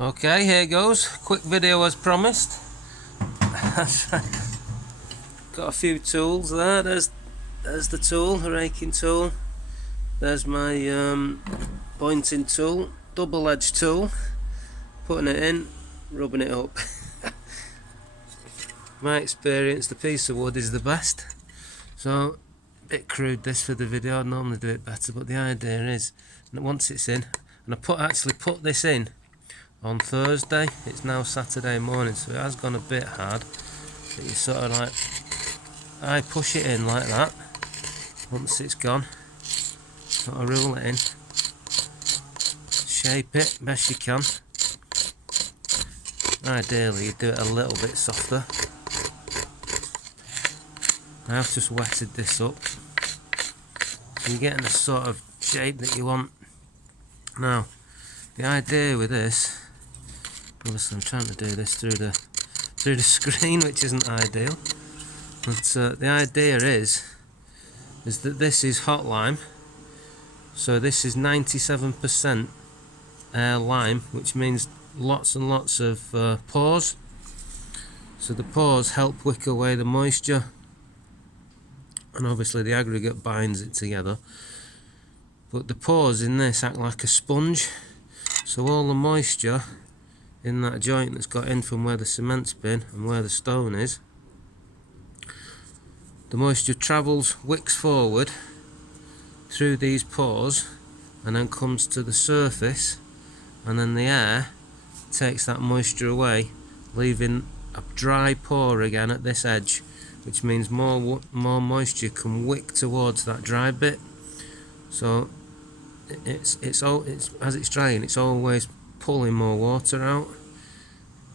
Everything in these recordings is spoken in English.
Okay, here goes. Quick video as promised. Got a few tools there. There's the tool, the raking tool. There's my pointing tool, double-edged tool. Putting it in, rubbing it up. My experience, the piece of wood is the best. So, a bit crude this for the video. I'd normally do it better, but the idea is that once it's in, and I actually put this in on Thursday. It's now Saturday morning, so it has gone a bit hard. But you sort of like, I push it in like that. Once it's gone, sort of roll it in, shape it best you can. Ideally, you do it a little bit softer. I have just wetted this up, so you're getting the sort of shape that you want. Now, the idea with this, obviously I'm trying to do this through the screen, which isn't ideal. But the idea is that this is hotlime, so this is 97% lime, which means lots and lots of pores. So the pores help wick away the moisture, and obviously the aggregate binds it together. But the pores in this act like a sponge, so all the moisture in that joint that's got in from where the cement's been and where the stone is, the moisture travels, wicks forward through these pores and then comes to the surface, and then the air takes that moisture away, leaving a dry pore again at this edge, which means more moisture can wick towards that dry bit. So it's as it's drying, it's always pulling more water out,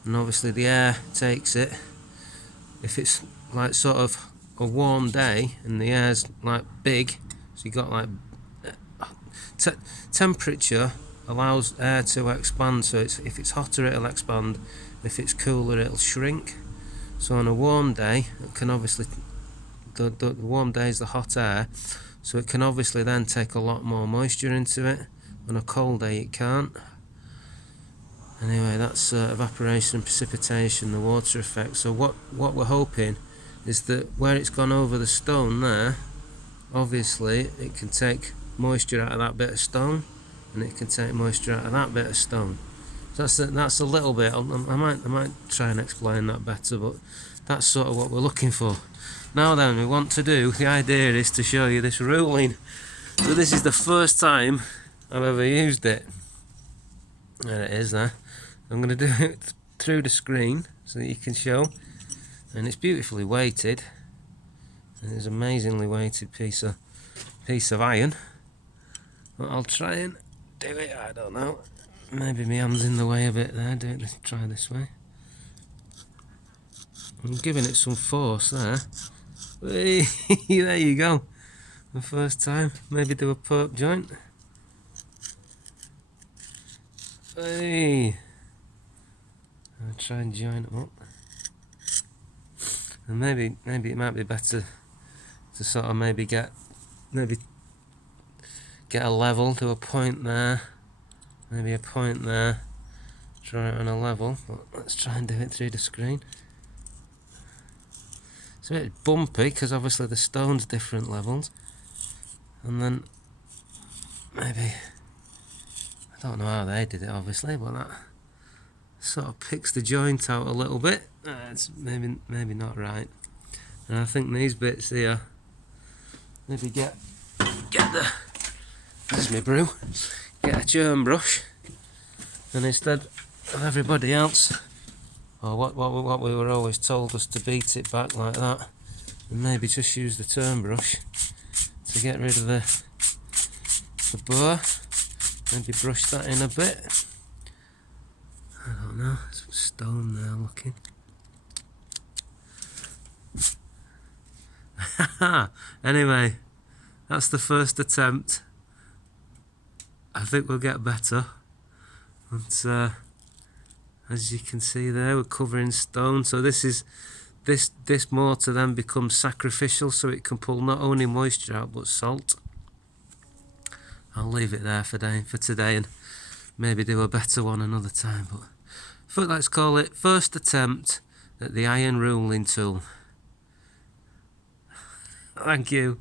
and obviously the air takes it. If it's like sort of a warm day and the air's like big, so you got like temperature allows air to expand. So if it's hotter, it'll expand. If it's cooler, it'll shrink. So on a warm day, it can obviously, the warm day is the hot air, so it can obviously then take a lot more moisture into it. On a cold day, it can't. Anyway, that's evaporation and precipitation, the water effect. So what we're hoping is that where it's gone over the stone there, obviously it can take moisture out of that bit of stone, and it can take moisture out of that bit of stone. So that's a little bit. I might try and explain that better, but that's sort of what we're looking for. Now then, we want to do, the idea is to show you this ruling. So this is the first time I've ever used it. There it is there. I'm going to do it through the screen so that you can show. And it's beautifully weighted. It's an amazingly weighted piece of iron. But I'll try and do it, I don't know. Maybe my hand's in the way a bit there. Try this way. I'm giving it some force there. Hey, there you go. The first time. Maybe do a perp joint. Hey. I'll try and join them up. And maybe it might be better to sort of maybe get a level, to a point there, maybe a point there, draw it on a level. But let's try and do it through the screen. It's a bit bumpy because obviously the stone's different levels, and then maybe, I don't know how they did it obviously, but that sort of picks the joint out a little bit. It's maybe not right. And I think these bits here, maybe get there's my brew, get a churn brush, and instead of everybody else, or what we were always told us to beat it back like that, and maybe just use the turn brush to get rid of the burr. Maybe brush that in a bit. I don't know, some stone there looking. Anyway, that's the first attempt. I think we'll get better. And as you can see there, we're covering stone. So this mortar then becomes sacrificial, so it can pull not only moisture out but salt. I'll leave it there for today and maybe do a better one another time. But let's call it first attempt at the iron ruling tool. Thank you.